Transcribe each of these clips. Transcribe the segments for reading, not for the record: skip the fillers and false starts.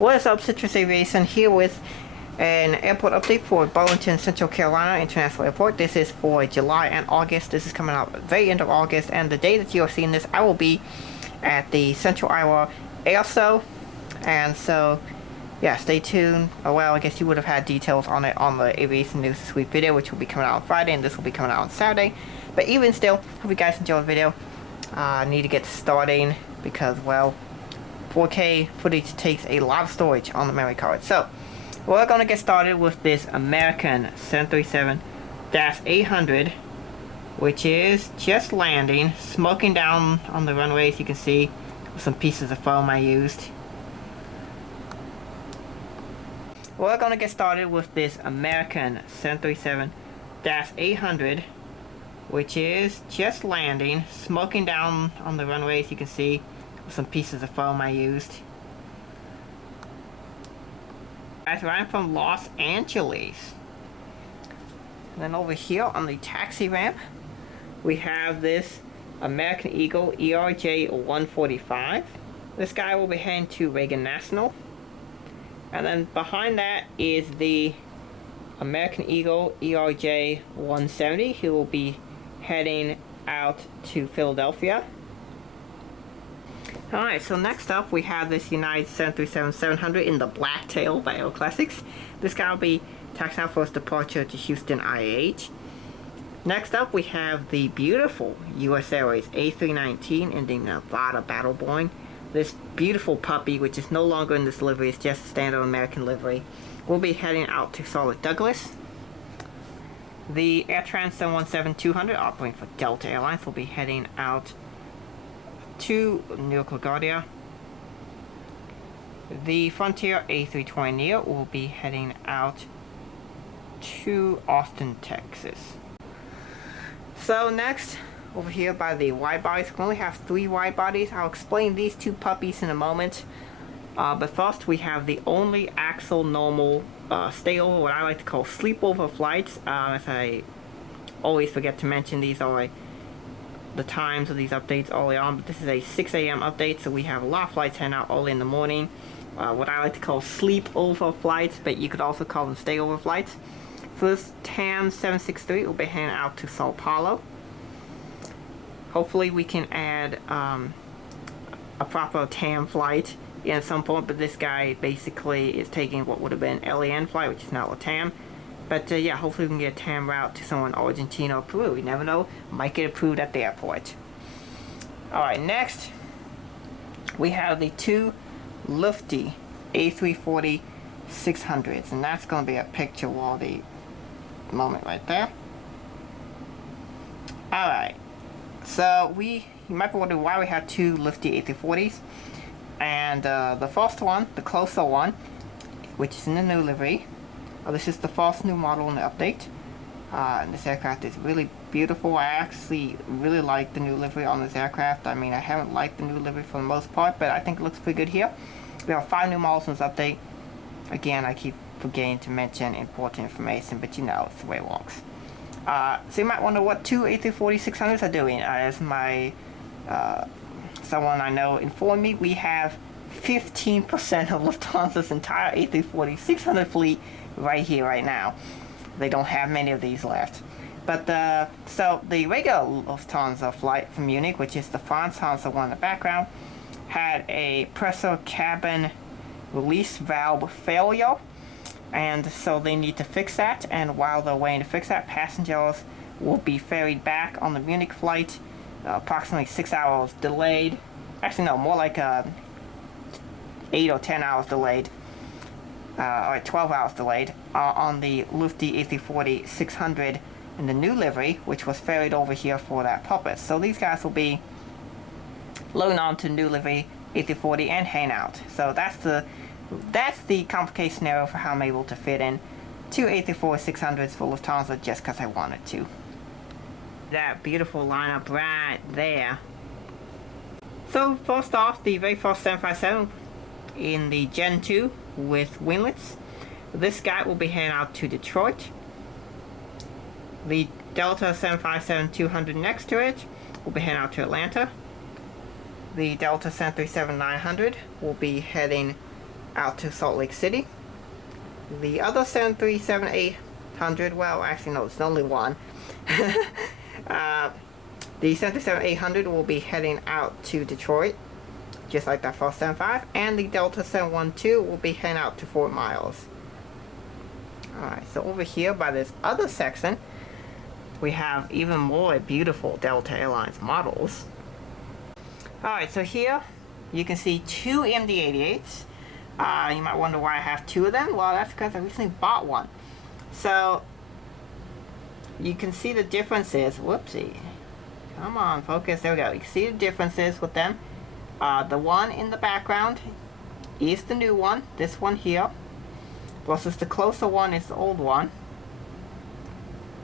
What is up, Citrus Aviation here with an airport update for Burlington, Central Carolina International Airport. This is for July and August. This is coming out at the very end of August, and the day that you are seeing this, I will be at the Central Iowa Air Show. And so, yeah, stay tuned. Oh, well, I guess you would have had details on it on the Aviation News This Week video, which will be coming out on Friday, and this will be coming out on Saturday. But even still, hope you guys enjoy the video. I need to get starting because, well, 4K footage takes a lot of storage on the memory card. So, we're going to get started with this American 737-800, which is just landing, smoking down on the runway, as you can see, with some pieces of foam I used. We're going to get started with this American 737-800, which is just landing, smoking down on the runway, as you can see, some pieces of foam I used. Guys, I'm from Los Angeles. And then over here on the taxi ramp, we have this American Eagle ERJ 145. This guy will be heading to Reagan National. And then behind that is the American Eagle ERJ 170. He will be heading out to Philadelphia. Alright, so next up we have this United 737-700 in the black tail by Aero Classics. This guy will be taxiing out for his departure to Houston IAH. Next up we have the beautiful US Airways A319 in the Nevada Battle Boeing. This beautiful puppy, which is no longer in this livery, it's just a standard American livery, will be heading out to Charlotte Douglas. The AirTran 717-200 operating for Delta Airlines will be heading out to New York LaGuardia. The Frontier A320neo will be heading out to Austin, Texas. So next, over here by the wide bodies, we only have 3 wide bodies. I'll explain these 2 puppies in a moment. But first we have the only Axel normal stayover, what I like to call sleepover flights. As I always forget to mention, these are the times of these updates early on, but this is a 6 a.m. update, so we have a lot of flights heading out early in the morning. What I like to call sleepover flights, but you could also call them stayover flights. So this TAM 763 will be heading out to Sao Paulo. Hopefully we can add a proper TAM flight at some point, but this guy basically is taking what would have been LAN flight, which is now a TAM. But yeah, hopefully we can get a TAM route to somewhere in Argentina or Peru. You never know, might get approved at the airport. Alright, next we have the 2 lofty A340-600s, and that's going to be a picture of the moment right there. Alright, so you might be wondering why we have 2 lofty A340s. And the first one, the closer one, which is in the new livery. This is the first new model in the update. And this aircraft is really beautiful. I actually really like the new livery on this aircraft. I mean, I haven't liked the new livery for the most part, but I think it looks pretty good here. We have 5 new models in this update. Again, I keep forgetting to mention important information, but you know, it's the way it works. So you might wonder what 2 A340-600s are doing. As my someone I know informed me, we have 15% of Lufthansa's entire A340-600 fleet right here, right now. They don't have many of these left. But so the regular Lufthansa flight from Munich, which is the Franz Hansa one in the background, had a pressure cabin release valve failure, and so they need to fix that. And while they're waiting to fix that, passengers will be ferried back on the Munich flight, approximately 6 hours delayed. Actually, no, more like 8 or 10 hours delayed. Or 12 hours delayed on the Lufty A340-600 in the new livery, which was ferried over here for that purpose. So these guys will be loading on to new livery A340 and hang out. So that's the complicated scenario for how I'm able to fit in 2 A340-600s for Lufthansa just because I wanted to. That beautiful lineup right there. So first off, the very first 757 in the Gen 2 with winglets. This guy will be heading out to Detroit. The Delta 757-200 next to it will be heading out to Atlanta. The Delta 737-900 will be heading out to Salt Lake City. The other 737-800, well, actually no, it's only one. The 737-800 will be heading out to Detroit, just like that first 75, and the Delta 712 will be heading out to Fort Myers. Alright, so over here by this other section, we have even more beautiful Delta Airlines models. Alright, so here you can see two MD-88s. You might wonder why I have two of them. Well, that's because I recently bought one. So you can see the differences. Whoopsie. Come on, focus. There we go. You can see the differences with them. The one in the background is the new one. This one here. Versus the closer one is the old one.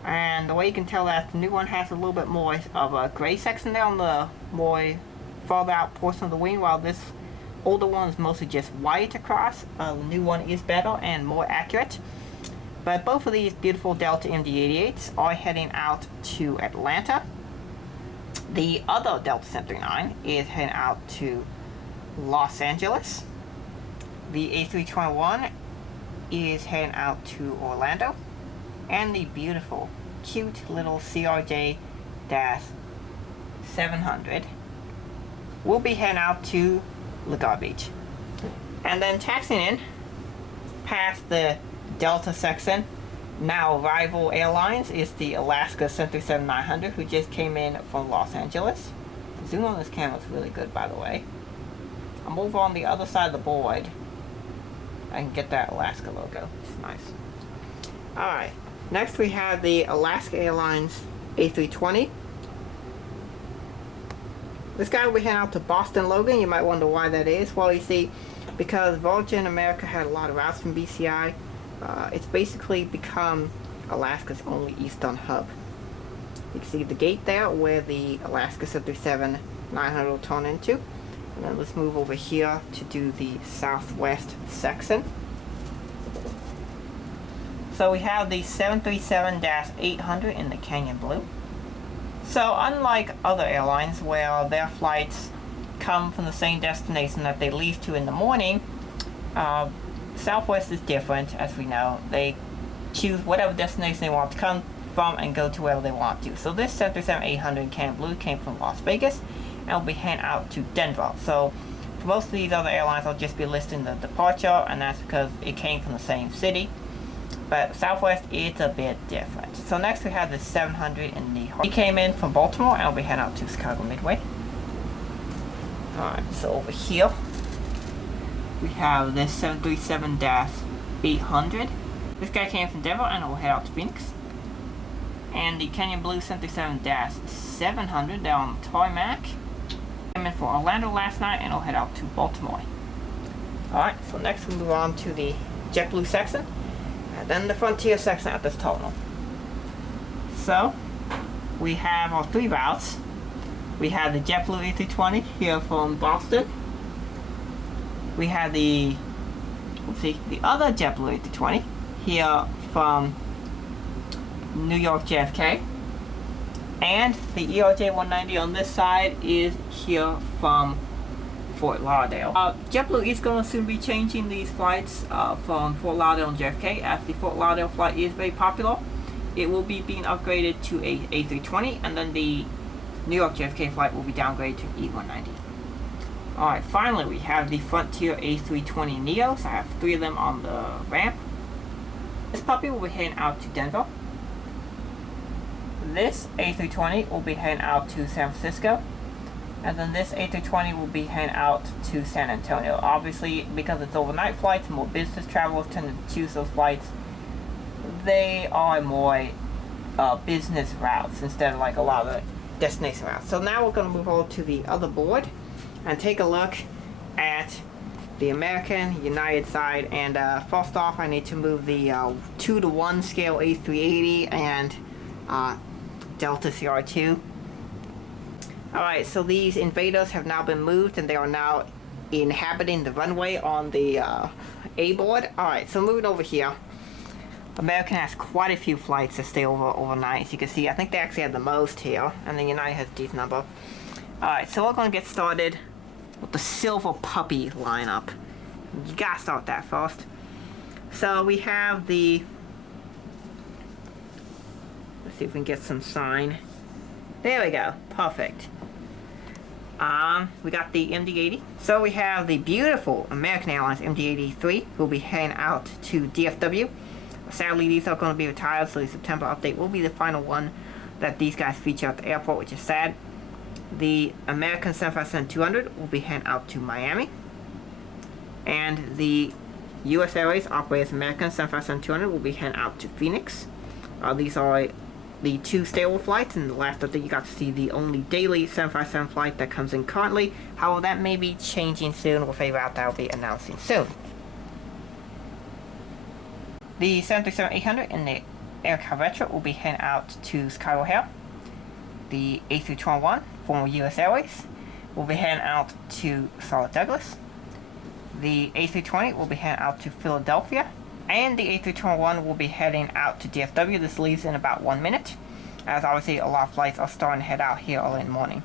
And the way you can tell that the new one has a little bit more of a gray section there on the more farther out portion of the wing, while this older one is mostly just white across. The new one is better and more accurate. But both of these beautiful Delta MD-88s are heading out to Atlanta. The other Delta 739 is heading out to Los Angeles. The A321 is heading out to Orlando. And the beautiful, cute little CRJ-700 will be heading out to Laguna Beach. And then taxiing in past the Delta section, now rival airlines, is the Alaska 737-900, who just came in from Los Angeles. The zoom on this camera is really good, by the way. I'll move on the other side of the board. I can get that Alaska logo. It's nice. Alright, next we have the Alaska Airlines A320. This guy will be heading out to Boston Logan. You might wonder why that is. Well, you see, because Virgin America had a lot of routes from BCI, it's basically become Alaska's only eastern hub. You can see the gate there where the Alaska 737-900 will turn into. And then let's move over here to do the southwest section. So we have the 737-800 in the Canyon Blue. So unlike other airlines where their flights come from the same destination that they leave to in the morning, Southwest is different, as we know. They choose whatever destination they want to come from and go to wherever they want to. So this 737-800 Canyon Blue came from Las Vegas and will be heading out to Denver. So for most of these other airlines, I'll just be listing the departure, and that's because it came from the same city. But Southwest is a bit different. So next we have the 700 in the He came in from Baltimore and will be heading out to Chicago Midway. Alright, so over here we have this 737-800. This guy came from Denver and will head out to Phoenix. And the Canyon Blue 737-700 down on the tarmac. Came in for Orlando last night and will head out to Baltimore. Alright, so next we move on to the JetBlue section. And then the Frontier section at this terminal. So, we have our three routes. We have the JetBlue A320 here from Boston. We have the other JetBlue A320 here from New York JFK. And the ERJ-190 on this side is here from Fort Lauderdale. JetBlue is going to soon be changing these flights from Fort Lauderdale and JFK, as the Fort Lauderdale flight is very popular. It will be being upgraded to a A320, and then the New York JFK flight will be downgraded to E190. Alright, finally we have the Frontier A320 Neos. I have three of them on the ramp. This puppy will be heading out to Denver. This A320 will be heading out to San Francisco. And then this A320 will be heading out to San Antonio. Obviously, because it's overnight flights, more business travelers tend to choose those flights. They are more business routes instead of like a lot of the destination routes. So now we're going to move on to the other board and take a look at the American United side. And first off, I need to move the 2-to-1 scale A380 and Delta CR2. Alright, so these invaders have now been moved and they are now inhabiting the runway on the A board. Alright, so moving over here. American has quite a few flights that stay overnight. As you can see, I think they actually have the most here. And then United has a decent number. Alright, so we're going to get started with the Silver Puppy lineup. You gotta start that first. So we have the, let's see if we can get some sign. There we go, perfect. We got the MD-80. So we have the beautiful American Airlines MD-83 who will be heading out to DFW. Sadly, these are going to be retired, so the September update will be the final one that these guys feature at the airport, which is sad. The American 757-200 will be heading out to Miami. And the U.S. Airways operates American 757-200 will be heading out to Phoenix. These are the two stable flights, and the last update you got to see the only daily 757 flight that comes in currently. However, that may be changing soon with a route that will be announcing soon. The 737-800 in the Air Carretto will be heading out to Chicago O'Hare. The A321, former U.S. Airways, will be heading out to Charlotte Douglas. The A320 will be heading out to Philadelphia. And the A321 will be heading out to DFW. This leaves in about 1 minute, as obviously a lot of flights are starting to head out here early in the morning.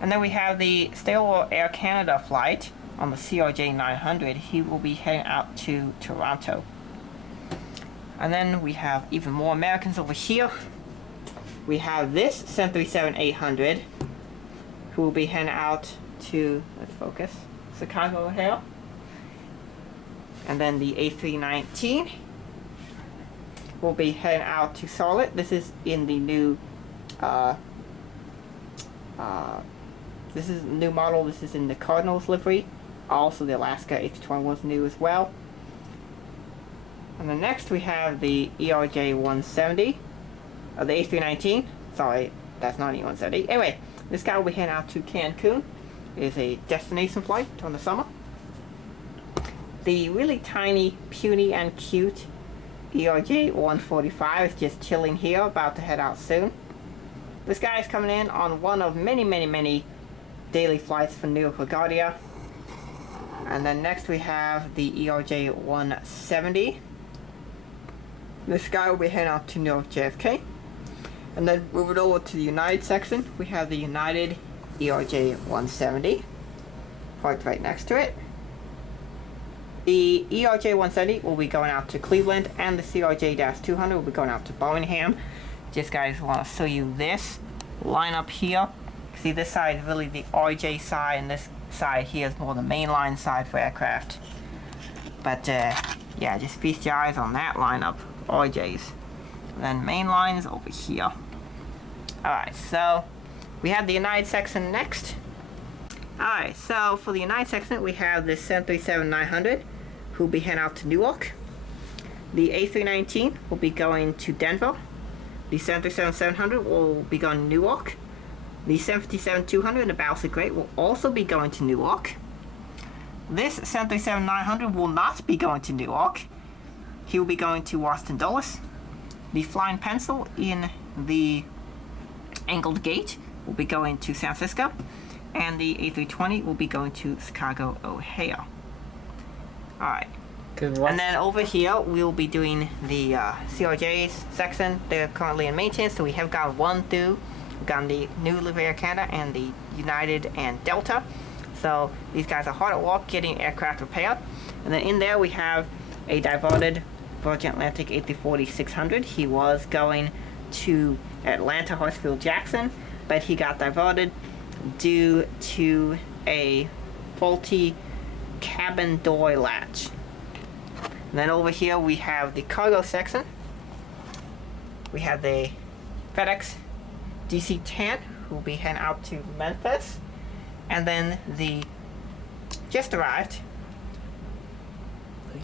And then we have the stable Air Canada flight on the CRJ 900. He will be heading out to Toronto. And then we have even more Americans over here. We have this 737-800 who will be heading out to, let's focus, Chicago O'Hare. And then the A319 will be heading out to Charlotte. This is in the new, this is a new model. This is in the Cardinals livery. Also, the Alaska A321 was new as well. And then next we have the ERJ 170, the A319. Sorry, that's not E170. Anyway, this guy will be heading out to Cancun. It is a destination flight during the summer. The really tiny, puny, and cute ERJ 145 is just chilling here, about to head out soon. This guy is coming in on one of many daily flights for New York LaGuardia. And then next we have the ERJ 170. This guy will be heading out to New York JFK. And then moving over to the United section, we have the United ERJ 170 parked right next to it. The ERJ 170 will be going out to Cleveland, and the CRJ-200 will be going out to Birmingham. Just guys want to show you this lineup here. See, this side is really the RJ side, and this side here is more the mainline side for aircraft. But yeah, just feast your eyes on that lineup, RJs. And then mainline is over here. Alright, so we have the United section next. Alright, so for the United section, we have the 737-900 who will be heading out to Newark. The A319 will be going to Denver. The 737-700 will be going to Newark. The 757-200 in the Battleship Great will also be going to Newark. This 737-900 will not be going to Newark. He will be going to Washington Dulles. The Flying Pencil in the Angled Gate will be going to San Francisco. And the A320 will be going to Chicago O'Hare. Alright. And then over here, we'll be doing the CRJs section. They're currently in maintenance, so we have got one through. We've got the new livery Air Canada and the United and Delta. So these guys are hard at work getting aircraft repaired. And then in there we have a diverted Virgin Atlantic A340-600. He was going to Atlanta, Hartsfield, Jackson, but he got diverted due to a faulty cabin door latch. And then over here we have the cargo section. We have the FedEx DC-10 who will be heading out to Memphis. And then the just arrived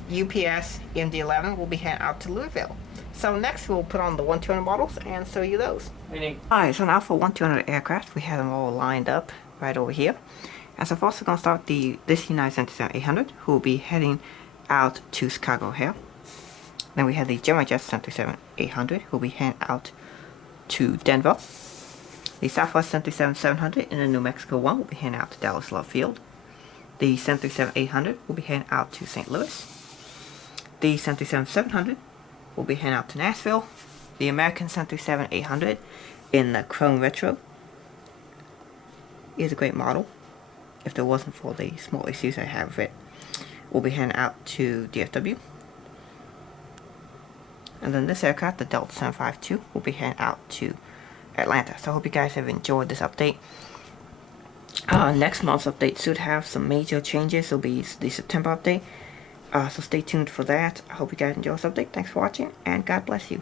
UPS MD-11 will be heading out to Louisville. So next we'll put on the 1-200 models and show you those. Alright, so now for 1-200 aircraft, we have them all lined up right over here. And so first we're going to start this United 737-800 who will be heading out to Chicago O'Hare. Then we have the German Jet 737-800 who will be heading out to Denver. The Southwest 737-700 in the New Mexico one will be heading out to Dallas Love Field. The 737-800 will be heading out to St. Louis. The 737-700 will be heading out to Nashville. The American 737-800 in the Chrome Retro is a great model, if there wasn't for the small issues I have with it. will be heading out to DFW. And then this aircraft, the Delta 752, will be heading out to Atlanta. So I hope you guys have enjoyed this update. Next month's update should have some major changes. It'll be the September update. So stay tuned for that. I hope you guys enjoy this update. Thanks for watching, and God bless you.